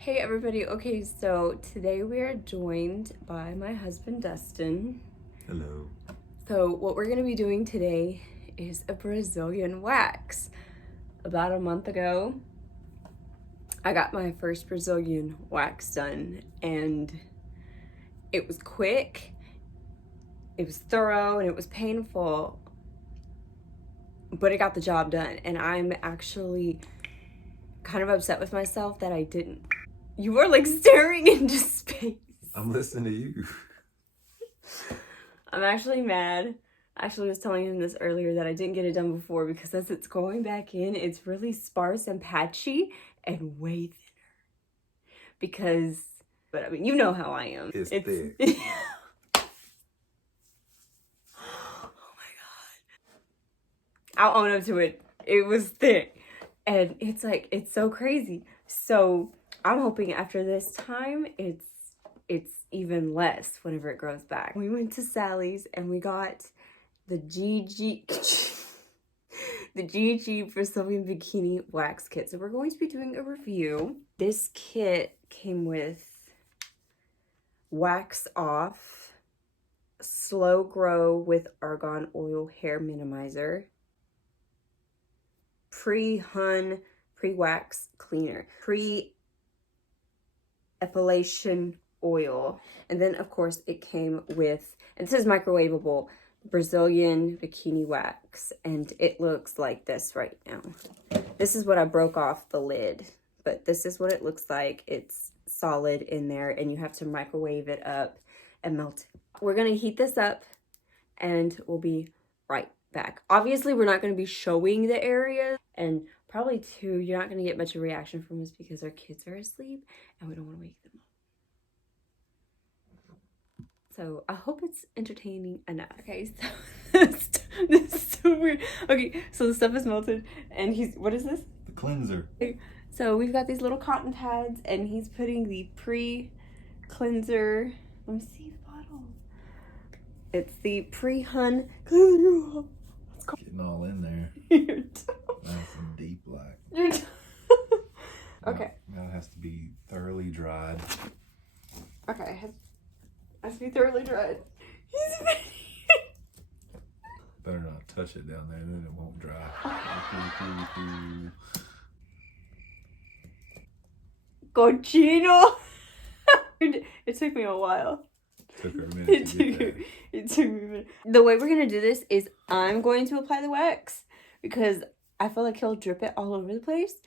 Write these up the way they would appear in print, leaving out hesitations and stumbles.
Hey everybody, okay, so today we are joined by my husband Dustin. Hello. So what we're gonna be doing today is a Brazilian wax. About a month ago, I got my first Brazilian wax done and it was quick, it was thorough, and it was painful, but it got the job done. And I'm actually kind of upset with myself that I didn't. You were like staring into space. I'm listening to you. I'm actually mad. I actually was telling him this earlier that I didn't get it done before because as it's going back in, it's really sparse and patchy and way thinner. Because, but I mean, you know how I am. It's thick. Oh my God. I'll own up to it. It was thick. And it's like, it's so crazy. So I'm hoping after this time, it's even less whenever it grows back. We went to Sally's and we got the GiGi Brazilian Bikini Wax Kit. So we're going to be doing a review. This kit came with wax off, slow grow with argan oil hair minimizer, pre-hun pre-wax cleaner, pre-epilation oil, and then of course it came with, and this is microwavable, Brazilian bikini wax, and it looks like this right now. This is what I broke off the lid, but this is what it looks like. It's solid in there and you have to microwave it up and melt it. We're gonna heat this up and we'll be right back. Obviously we're not going to be showing the area, and probably too you're not going to get much of a reaction from us because our kids are asleep and we don't want to wake them up. So I hope it's entertaining enough. Okay, so this is so weird. Okay, so the stuff is melted and what is this? The cleanser. Okay, so we've got these little cotton pads and he's putting the pre-cleanser. Let me see the bottle. It's the pre-hun cleanser. Getting all in there. You're Nice and deep black. Okay. Now it has to be thoroughly dried. Okay, has to be thoroughly dried. Better not touch it down there, then it won't dry. Cochino. It took me a while. Took her a minute to get there. It took me a minute. The way we're gonna do this is I'm going to apply the wax because I feel like he'll drip it all over the place.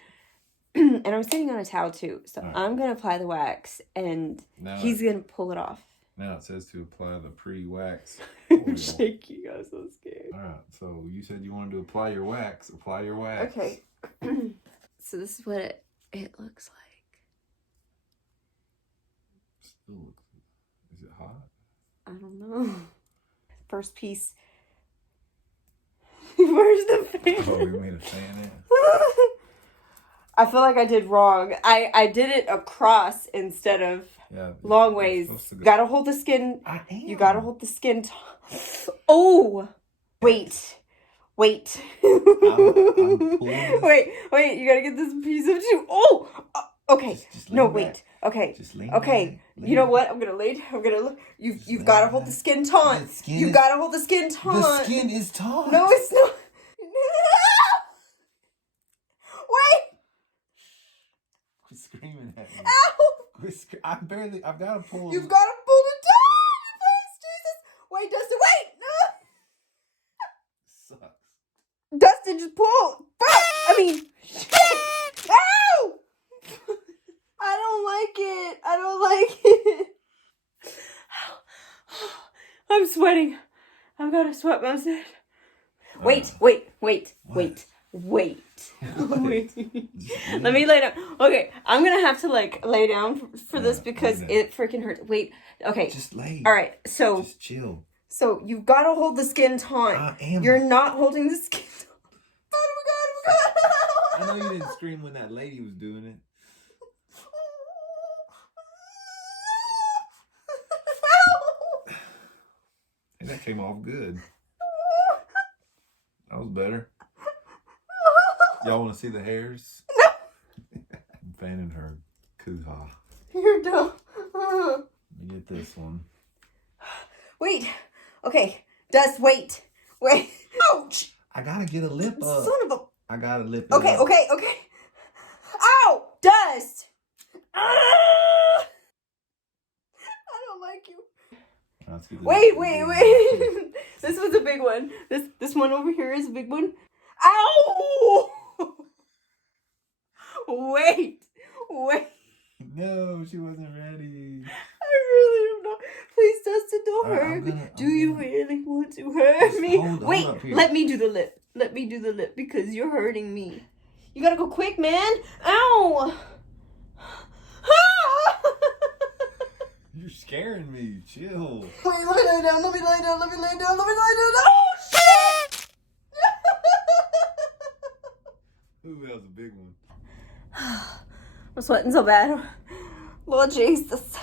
And I'm sitting on a towel too, so right. I'm gonna apply the wax and now he's gonna pull it off. Now it says to apply the pre-wax. I'm shaking. I'm so scared. All right, so you said you wanted to apply your wax. Apply your wax. Okay. So this is what it looks like. Still looks. Is it hot? I don't know. First piece. Where's the fan? Oh, you made a fan in? I feel like I did wrong. I did it across instead of long ways. Gotta hold the skin. I am. You gotta hold the skin. Oh! Wait. Wait. I'm wait. You gotta get this piece of too. Oh! Okay. Just no, wait. Back. Okay. Just lean okay. Back. You know what? I'm gonna lay. I'm gonna look. You've got to hold the skin taut. You gotta hold the skin taut. The skin is taut. No, it's not. Wait. Quit screaming at me. Ow! I've got to pull. You've got to pull it down. Please, Jesus. Wait, Dustin. Wait. No. Sucks. Dustin, just pull. I mean, shit. Ow! I don't like it. I'm sweating. I've got to sweat myself. Wait. Let me lay down. Okay, I'm going to have to like lay down for this because it freaking hurts. Wait. Okay. Just lay. All right. So just chill. So you've got to hold the skin taut. I am. You're not holding the skin taut. Oh my God. I know you didn't scream when that lady was doing it. And that came off good. That was better. Y'all want to see the hairs? No. I'm fanning her Kuha. You're dumb. Let me get this one. Wait. Okay. Dust, wait. Wait. Ouch! I gotta get a lip up. Son of a... I gotta lip it Okay, up. okay, okay. Ow! Dust! Ah! I don't like you. Let's get this Wait, one. wait, wait. This was a big one. This one over here is a big one. Ow! Wait. Wait. No, she wasn't ready. I really am not. Please, Dustin, don't Alright, hurt me. I'm Do you gonna- really want to hurt me? hold Wait, up here. let me do the lip. Let me do the lip because you're hurting me. You gotta go quick, man. Ow! You're scaring me. Chill. Wait, let me lay down. Let me lay down. Let me lay down. Let me lay down. Oh, shit! Ooh, that was a big one. I'm sweating so bad. Lord Jesus.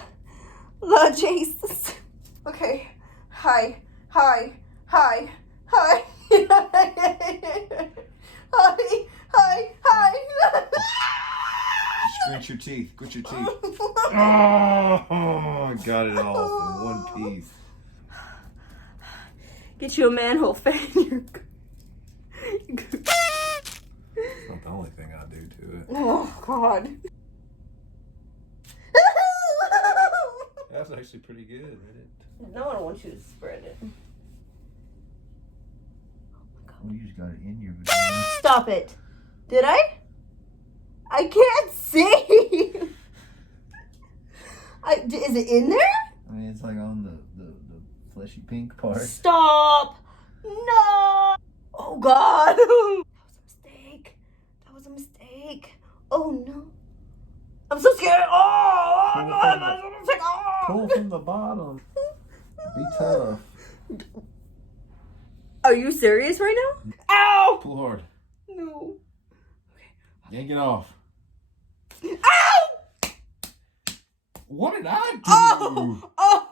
Lord Jesus. Okay. Hi. Hi. Hi. Hi. Hi. Hi. Hi. Grit your teeth. Grit your teeth. Oh, I got it all in one piece. Get you a manhole fan. It's not the only thing I do to it. Oh, God. That's actually pretty good, isn't it? No, I don't want you to spread it. Well, you just got it in your vagina. Stop it. Did I? I can't see. Is it in there? I mean, it's like on the fleshy pink part. Stop. No. Oh, God. That was a mistake. That was a mistake. Oh, no. I'm so scared. Oh, Pull God. from the- That's what I'm saying. Oh. Pull from the bottom. Be tough. Are you serious right now? Ow. Pull hard. No. Yank it off. Ow. What did I do? Oh. Oh.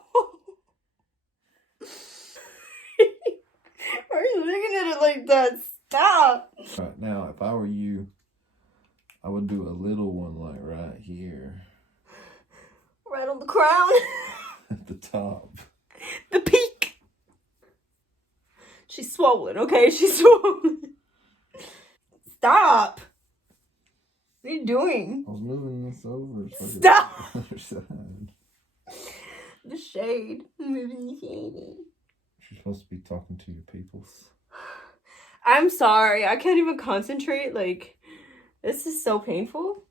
Why are you looking at it like that? Stop. Right, now, if I were you, I would do a little one like right here. Right on the crown. At the top. The peak. She's swollen, okay? She's swollen. Stop. What are you doing? I was moving this over. So Stop. the other side. The shade. Moving the shade. You're supposed to be talking to your peoples. I'm sorry. I can't even concentrate. Like, this is so painful.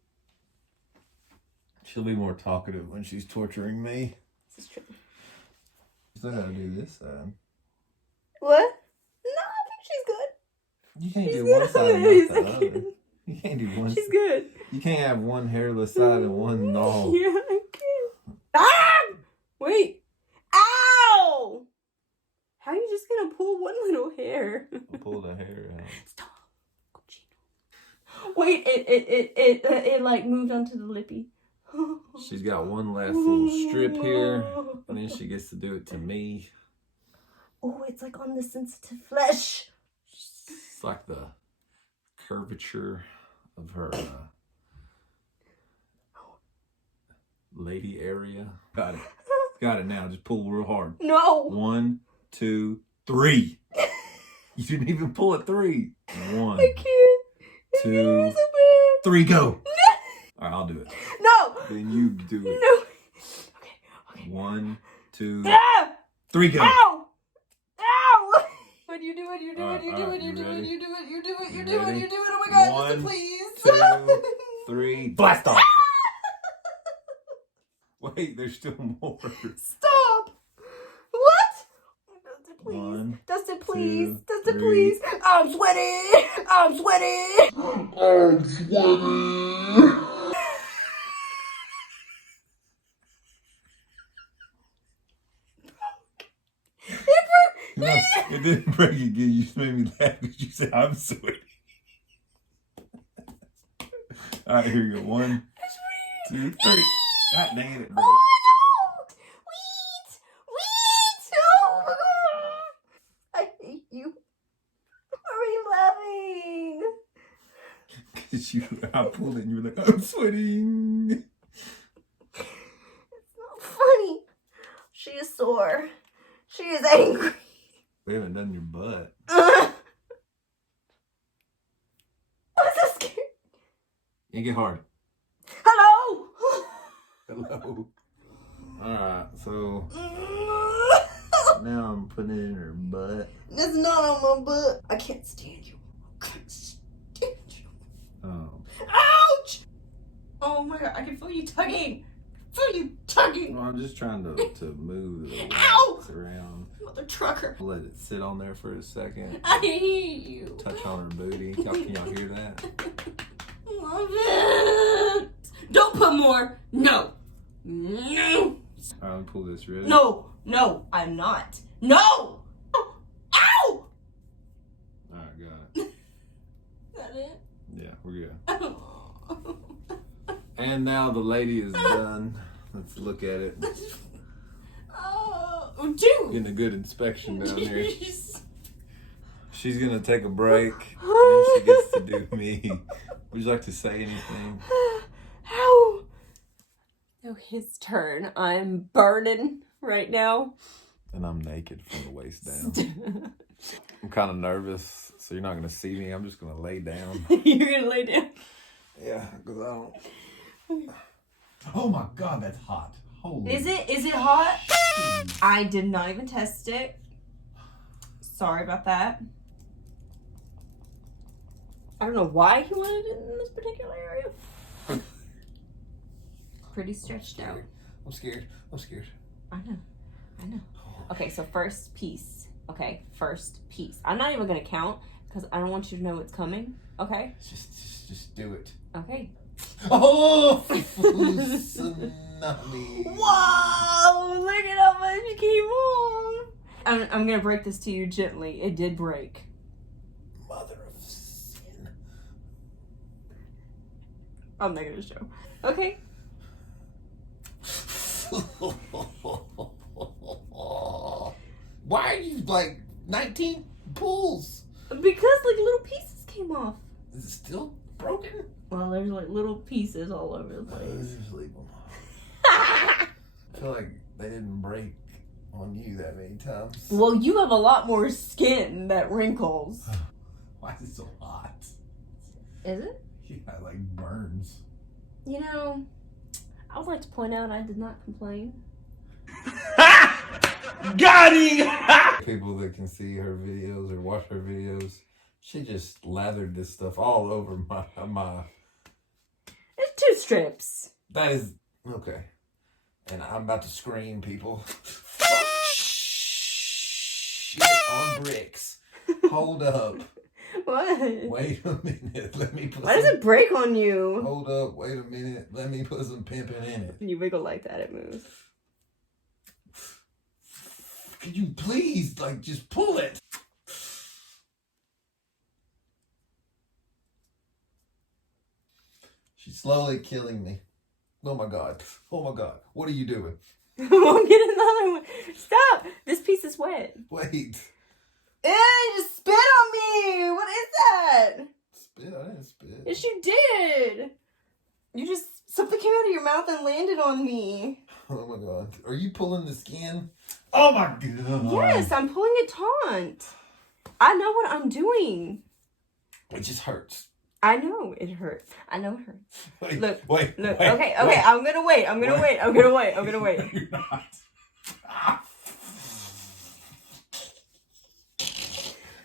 She'll be more talkative when she's torturing me. This is true. Still gotta do this side. What? No, I think she's good. You can't She's do good. one side and She's not the good. other. You can't do one. She's good. You can't have one hairless side and one null. Yeah, I can. Ah! Wait. Ow! How are you just gonna pull one little hair? I'll pull the hair out. Stop. Wait, it like moved onto the lippy. She's got one last little strip here, and then she gets to do it to me. Oh, it's like on the sensitive flesh. It's like the curvature of her lady area. Got it. Got it now. Just pull real hard. No. 1, 2, 3. You didn't even pull it 3. 1, I can't. 2, 3, go. All right, I'll do it. No. Then you do it. No. Okay. 1, 2, Ah! 3, go. Ow! Ow! When you do it, you do Alright, it, you do alright, it, you you do it, ready? you do it, you do it, you You do it, ready? you do it. Oh my God, 1, listen, please. 2, 3, blast off. Wait, there's still more. Stop! What? Dustin, please. 1, Dustin, please. 2, Dustin, 3. please. I'm sweaty. I'm sweaty. I'm sweaty. No, it didn't break again. You just made me laugh because you said I'm sweaty. All right, here you go. 1, 2, 3. God damn it, bro. Oh no! Wait! Wait! Oh my God! I hate you. Why are you laughing? Because I pulled it and you were like, I'm sweating. sore. She is angry. We haven't done your butt. I'm so scared. You get hard. Hello. Hello. Alright, so now I'm putting it in her butt. That's not on my butt. I can't stand you. I can't stand you. Oh. Ouch! Oh my god, I can feel you tugging. Feel you tugging. Well, I'm just trying to move the Ow! wax around. Mother trucker. Let it sit on there for a second. I hate you. Touch on her booty. Can y'all hear that? Love it. Don't put more. No. No. Alright, let me pull this. Ready? No. No, I'm not. No. Ow! Alright, got it. Is that it? Yeah, we're good. And now the lady is done. Let's look at it. Oh, dude. Getting a good inspection down here. She's gonna take a break. And she gets to do me. Would you like to say anything? Ow. Oh, his turn. I'm burning right now. And I'm naked from the waist down. I'm kind of nervous, so you're not gonna see me. I'm just gonna lay down. You're gonna lay down? Yeah, because I don't. Oh my god, that's hot. Holy. Is it hot? I did not even test it. Sorry about that. I don't know why he wanted it in this particular area. Pretty stretched out. I'm scared. I'm scared. I know. Okay, so first piece. Okay, first piece. I'm not even gonna count because I don't want you to know what's coming. Okay? Just do it. Okay. Oh, tsunami. Whoa! Look at how much came off. I'm gonna break this to you gently. It did break. Mother of sin. I'm not gonna show. Okay. Why are you like 19 pulls? Because like little pieces came off. Is it still broken? Well, there's like little pieces all over the place. Just leave them. I feel like they didn't break on you that many times. Well, you have a lot more skin that wrinkles. Why is it so hot? Is it? Yeah, it like burns. You know, I would like to point out I did not complain. Got him! People that can see her videos or watch her videos, she just lathered this stuff all over my. It's 2 strips. That is okay. And I'm about to scream, people. Shit on bricks. Hold up. What? Wait a minute. Let me put. Why does it break on you? Hold up. Wait a minute. Let me put some pimping in it. When you wiggle like that, it moves. Could you please, like, just pull it? She's slowly killing me. Oh my god. Oh my god. What are you doing? We'll get another one. Stop! This piece is wet. Wait. Ew, you just spit on me! What is that? Spit? I didn't spit. Yes, you did! You just... Something came out of your mouth and landed on me. Oh my god. Are you pulling the skin? Oh my god. Yes, I'm pulling a taunt. I know what I'm doing. It just hurts. I know it hurts. I know it hurts. Wait, Look. wait. Okay. I'm gonna wait. I'm gonna wait. You're not.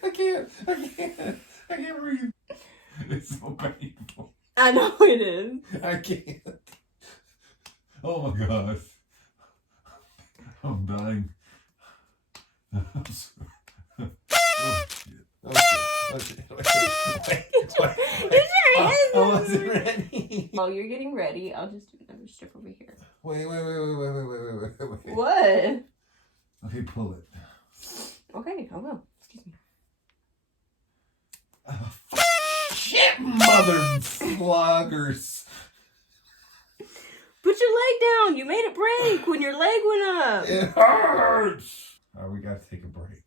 I can't breathe. It's so painful. I know it is. I can't. Oh my gosh. I'm dying. Oh shit. Oh shit. Wait. I wasn't ready. While you're getting ready, I'll just do another strip over here. Wait. What? Okay, pull it. Okay, I'll go. Excuse me. Shit, mother floggers. Put your leg down. You made it break when your leg went up. It hurts. All right, we got to take a break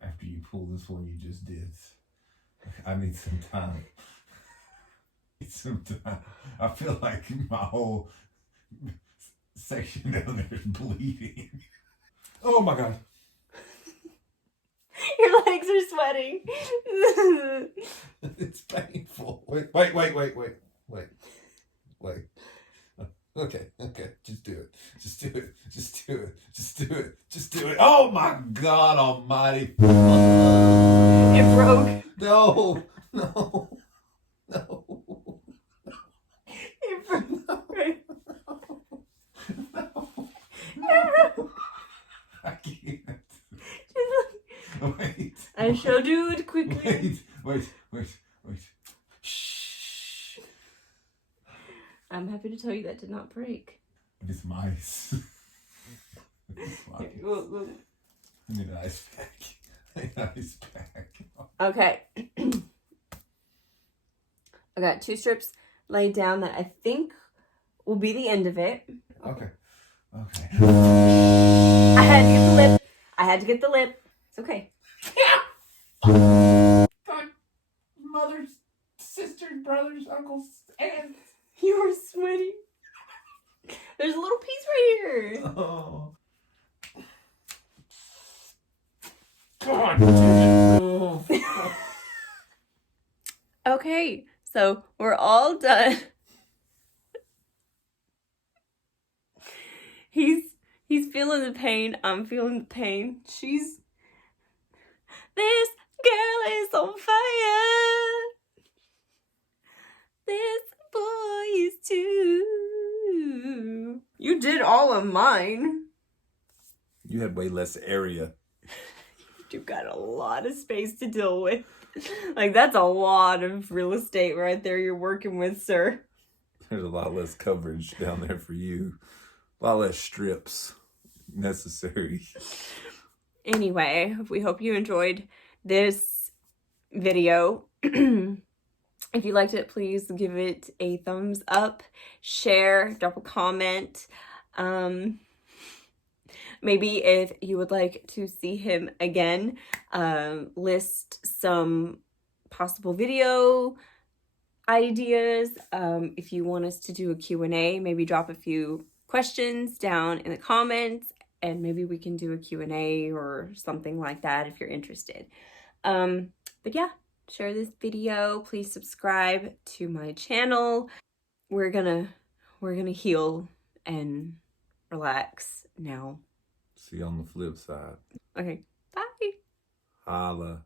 after you pull this one you just did. I need some time. I feel like my whole section down there is bleeding. Oh my god. Your legs are sweating. It's painful. Wait. Okay. Just do it. Just do it. Oh my God almighty. It broke. No. It broke. I can't. Wait. I shall do it quickly. Wait. Shh. I'm happy to tell you that did not break. It's mice. I need an ice pack. Okay. I got 2 strips laid down that I think will be the end of it. Okay. I had to get the lip. It's okay. God, mothers, sisters, brothers, uncles, aunts. You were sweaty. There's a little piece right here. Oh. God damn it. Okay, so we're all done. He's feeling the pain. I'm feeling the pain. This girl is on fire. This boy is too. You did all of mine. You had way less area. You've got a lot of space to deal with. Like, that's a lot of real estate right there you're working with, sir. There's a lot less coverage down there for you. A lot less strips necessary. Anyway, we hope you enjoyed this video. If you liked it, please give it a thumbs up, share, drop a comment. Maybe if you would like to see him again, list some possible video ideas. If you want us to do a Q&A, maybe drop a few questions down in the comments, and maybe we can do a Q&A or something like that if you're interested. But yeah, share this video. Please subscribe to my channel. We're gonna heal and relax now. See you on the flip side. Okay, bye. Holla.